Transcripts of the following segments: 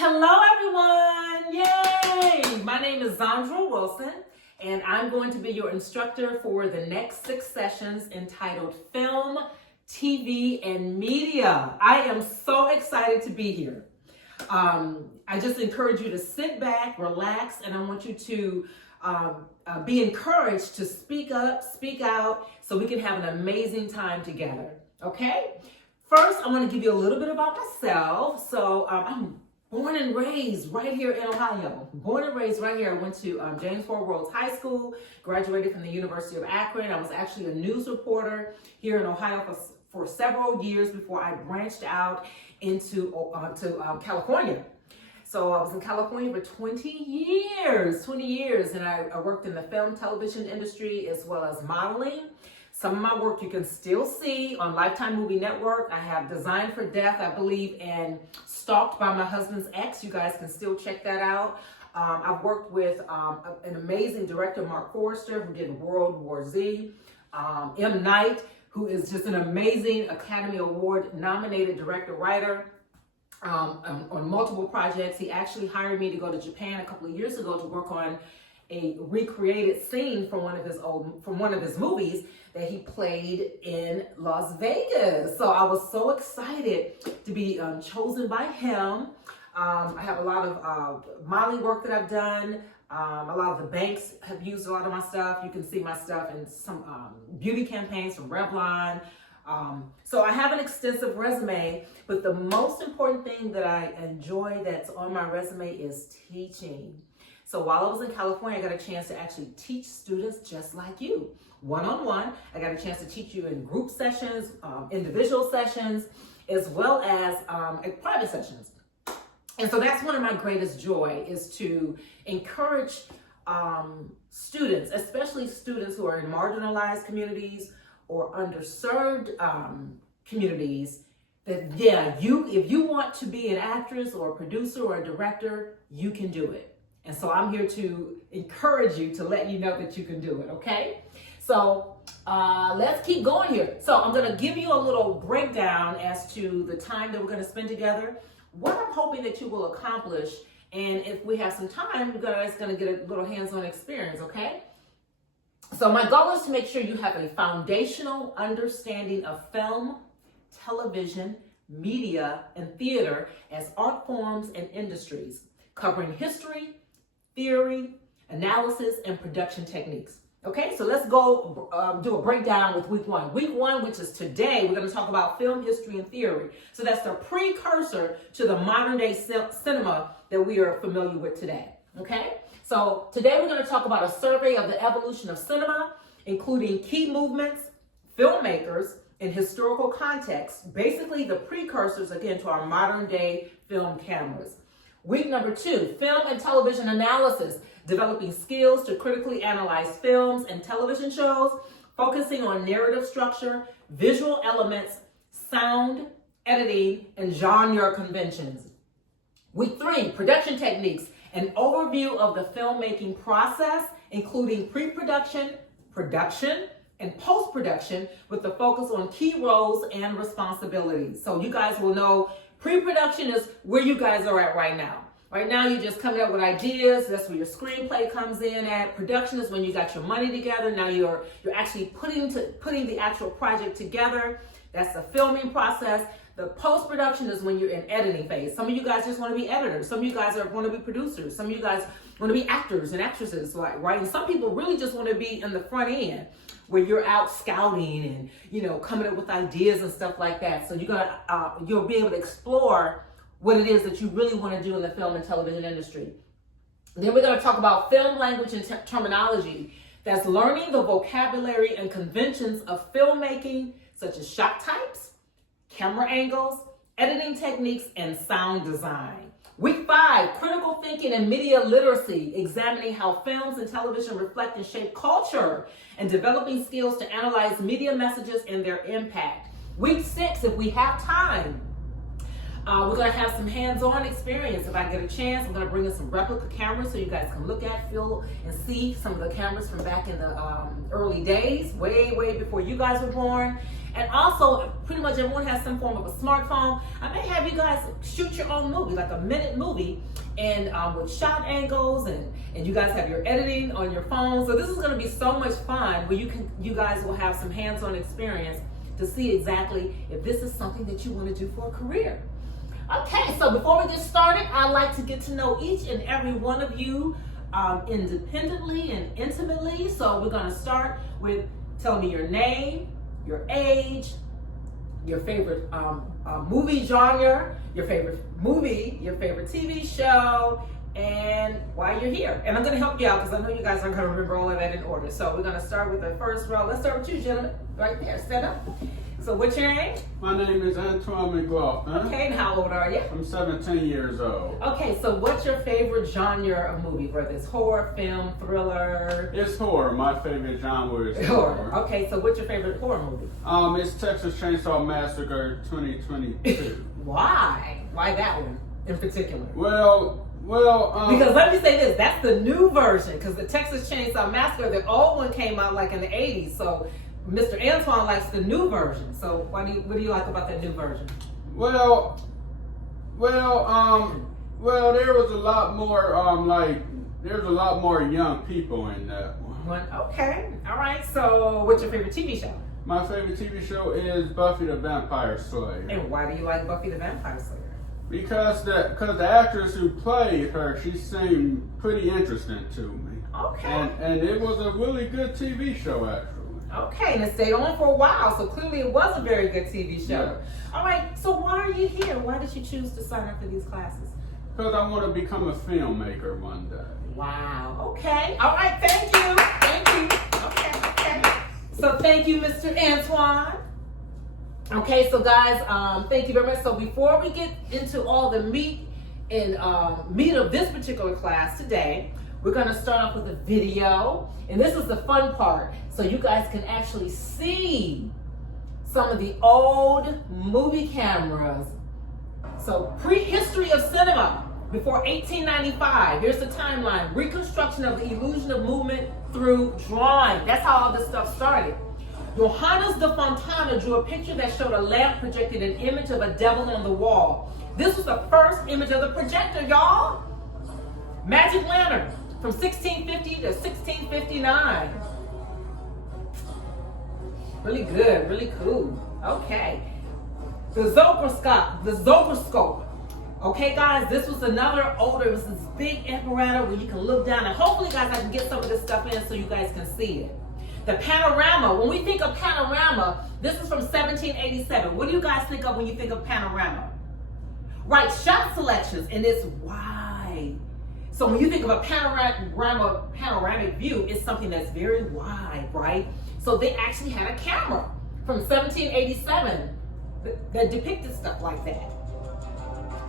Hello everyone! Yay! My name is Zondra Wilson and I'm going to be your instructor for the next 6 sessions entitled Film, TV, and Media. I am so excited to be here. I just encourage you to sit back, relax, and I want you to be encouraged to speak up, speak out, so we can have an amazing time together, okay? First, I want to give you a little bit about myself. So I'm born and raised right here in Ohio. Born and raised right here. I went to James Ford Rhodes High School, graduated from the University of Akron. I was actually a news reporter here in Ohio for several years before I branched out into California. So I was in California for 20 years, and I worked in the film, television industry as well as modeling. Some of my work you can still see on Lifetime Movie Network. I have Designed for Death, I believe, and Stalked by My Husband's Ex. You guys can still check that out. I've worked with an amazing director, Mark Forrester, who did World War Z. M. Night, who is just an amazing Academy Award nominated director-writer on multiple projects. He actually hired me to go to Japan a couple of years ago to work on a recreated scene from one of his movies that he played in Las Vegas. So I was so excited to be chosen by him. I have a lot of modeling work that I've done. A lot of the banks have used a lot of my stuff. You can see my stuff in some beauty campaigns from Revlon. So I have an extensive resume, but the most important thing that I enjoy that's on my resume is teaching. So while I was in California, I got a chance to actually teach students just like you, one-on-one. I got a chance to teach you in group sessions, individual sessions, as well as private sessions. And so that's one of my greatest joy, is to encourage students, especially students who are in marginalized communities or underserved communities, that if you want to be an actress or a producer or a director, you can do it. And so I'm here to encourage you, to let you know that you can do it, okay? So let's keep going here. So I'm gonna give you a little breakdown as to the time that we're gonna spend together, what I'm hoping that you will accomplish, and if we have some time, you guys gonna get a little hands-on experience, okay? So my goal is to make sure you have a foundational understanding of film, television, media, and theater as art forms and industries, covering history, theory, analysis, and production techniques. Okay, so let's go do a breakdown with week one. Week one, which is today, we're going to talk about film, history, and theory. So that's the precursor to the modern day cinema that we are familiar with today. Okay, so today we're going to talk about a survey of the evolution of cinema, including key movements, filmmakers, and historical context, basically the precursors, again, to our modern day film cameras. Week number 2, film and television analysis, developing skills to critically analyze films and television shows, focusing on narrative structure, visual elements, sound, editing, and genre conventions. Week 3, production techniques, an overview of the filmmaking process, including pre-production, production, and post-production, with the focus on key roles and responsibilities. So you guys will know pre-production is where you guys are at right now. Right now, you're just coming up with ideas. That's where your screenplay comes in at. Production is when you got your money together. Now you're actually putting the actual project together. That's the filming process. The post-production is when you're in editing phase. Some of you guys just want to be editors. Some of you guys want to be producers. Some of you guys want to be actors and actresses, right? And some people really just want to be in the front end, where you're out scouting and, coming up with ideas and stuff like that. So you'll be able to explore what it is that you really want to do in the film and television industry. Then we're going to talk about film language and terminology. That's learning the vocabulary and conventions of filmmaking, such as shot types, camera angles, editing techniques, and sound design. Week 5, critical thinking and media literacy, examining how films and television reflect and shape culture, and developing skills to analyze media messages and their impact. Week 6, if we have time, We're going to have some hands-on experience. If I get a chance, I'm going to bring in some replica cameras so you guys can look at, feel, and see some of the cameras from back in the early days, way before you guys were born. And also, pretty much everyone has some form of a smartphone. I may have you guys shoot your own movie, like a minute movie, and with shot angles, and you guys have your editing on your phone. So this is going to be so much fun where you guys will have some hands-on experience to see exactly if this is something that you want to do for a career. Okay, so before we get started, I'd like to get to know each and every one of you independently and intimately. So we're going to start with telling me your name, your age, your favorite movie genre, your favorite movie, your favorite TV show, and why you're here. And I'm going to help you out because I know you guys aren't going to remember all of that in order. So we're going to start with the first row. Let's start with you, gentlemen. Right there, stand up. So what's your name? My name is Antoine McLaughlin. Okay, and how old are you? I'm 17 years old. Okay, so what's your favorite genre of movie? Whether it's horror, film, thriller? It's horror. My favorite genre is horror. Okay, so what's your favorite horror movie? It's Texas Chainsaw Massacre 2022. Why? Why that one in particular? Well, because let me say this, that's the new version, because the Texas Chainsaw Massacre, the old one came out like in the 80s, so Mr. Antoine likes the new version. So what do you like about that new version? Well, there was a lot more there's a lot more young people in that one. Okay, all right. So what's your favorite TV show? My favorite TV show is Buffy the Vampire Slayer. And why do you like Buffy the Vampire Slayer? Because the actress who played her, she seemed pretty interesting to me. Okay. And it was a really good TV show, actually. Okay, and it stayed on for a while, so clearly it was a very good TV show. Yeah. All right, so why are you here? Why did you choose to sign up for these classes? Because I want to become a filmmaker one day. Wow, okay. All right, thank you. Thank you. Okay. So thank you, Mr. Antoine. Okay, so guys, thank you very much. So before we get into all the meat of this particular class today, we're going to start off with a video, and this is the fun part, so you guys can actually see some of the old movie cameras. So prehistory of cinema, before 1895, here's the timeline, reconstruction of the illusion of movement through drawing. That's how all this stuff started. Johannes de Fontana drew a picture that showed a lamp projected an image of a devil on the wall. This was the first image of the projector, y'all. Magic lantern. From 1650 to 1659. Really good, really cool. Okay. The Zogroscope. Okay, guys, this was another older, it was this big apparatus where you can look down, and hopefully, guys, I can get some of this stuff in so you guys can see it. The panorama. When we think of panorama, this is from 1787. What do you guys think of when you think of panorama? Right, shot selections, and it's wide. So when you think of a panoramic view, it's something that's very wide, right? So they actually had a camera from 1787 that depicted stuff like that.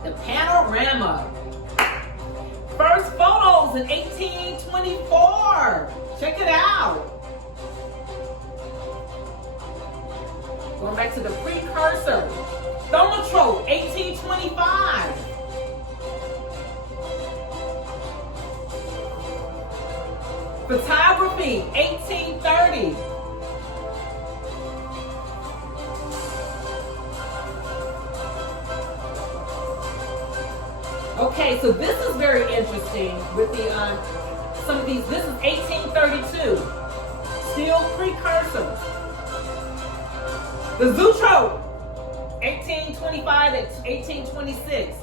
The panorama. First photos in 1824. Check it out. Going back to the precursor. Thermotrope, 1825. Photography, 1830. Okay, so this is very interesting with the some of these. This is 1832. Still precursors. The Zoetrope, 1825 to 1826.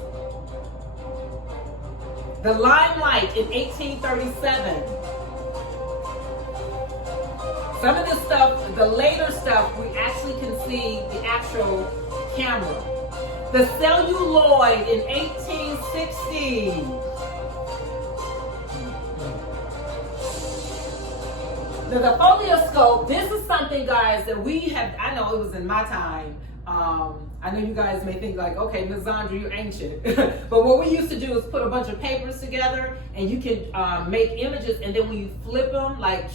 The Limelight in 1837. Some of this stuff, the later stuff, we actually can see the actual camera. The celluloid in 1860. The folioscope, this is something, guys, that we have, I know it was in my time. I know you guys may think like, okay, Ms. Zondra, you're ancient. But what we used to do is put a bunch of papers together and you can make images, and then when you flip them, like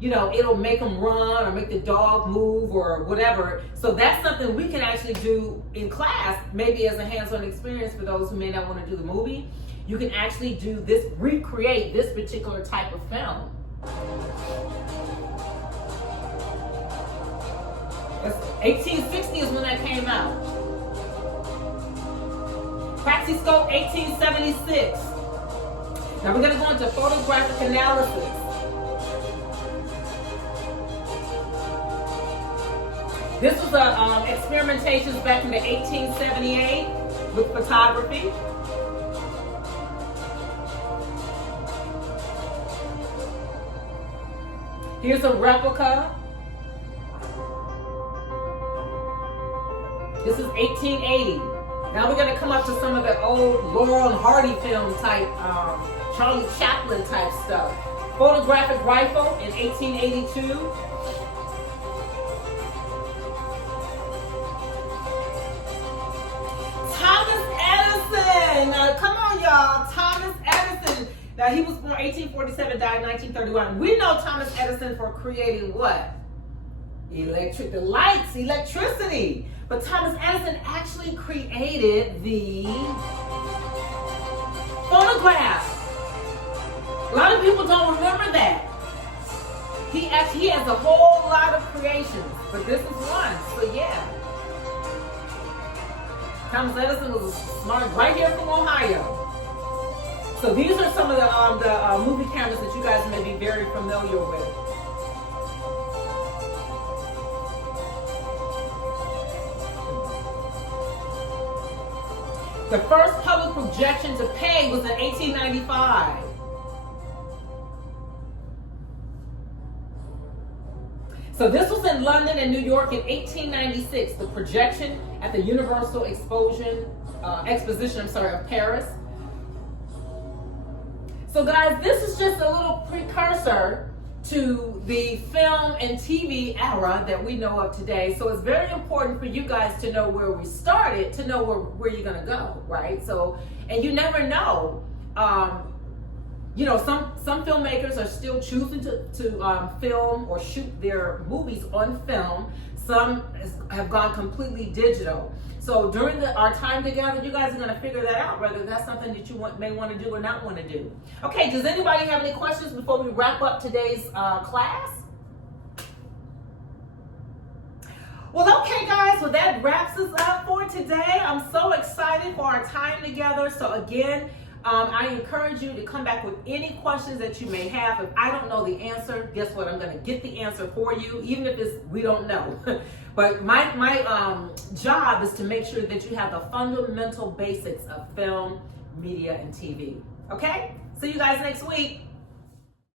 it'll make them run or make the dog move or whatever. So that's something we can actually do in class, maybe as a hands-on experience for those who may not want to do the movie. You can actually do this, recreate this particular type of film. That's 1860 is when that came out. Praxiscope, 1876. Now we're going to go into photographic analysis. This was experimentations back in the 1878 with photography. Here's a replica. This is 1880. Now we're going to come up to some of the old Laurel and Hardy film type, Charlie Chaplin type stuff. Photographic rifle in 1882. Come on, y'all. Thomas Edison. Now, he was born 1847, died 1931. We know Thomas Edison for creating what? The lights, electricity. But Thomas Edison actually created the phonograph. A lot of people don't remember that. He has a whole lot of creations, but this is one. So, yeah. Thomas Edison was smart, right here from Ohio. So these are some of the movie cameras that you guys may be very familiar with. The first public projection to pay was in 1895. So this was in London and New York in 1896, the projection at the Universal Exposition of Paris. So guys, this is just a little precursor to the film and TV era that we know of today. So it's very important for you guys to know where we started, to know where you're gonna go, right? So, and you never know. Some filmmakers are still choosing to film or shoot their movies on film. Some have gone completely digital. So during our time together, you guys are going to figure that out, whether that's something that you may want to do or not want to do. Okay, does anybody have any questions before we wrap up today's class? Well, okay, guys, well, that wraps us up for today. I'm so excited for our time together. So again, I encourage you to come back with any questions that you may have. If I don't know the answer, guess what? I'm going to get the answer for you, even if we don't know. But my job is to make sure that you have the fundamental basics of film, media, and TV. Okay? See you guys next week.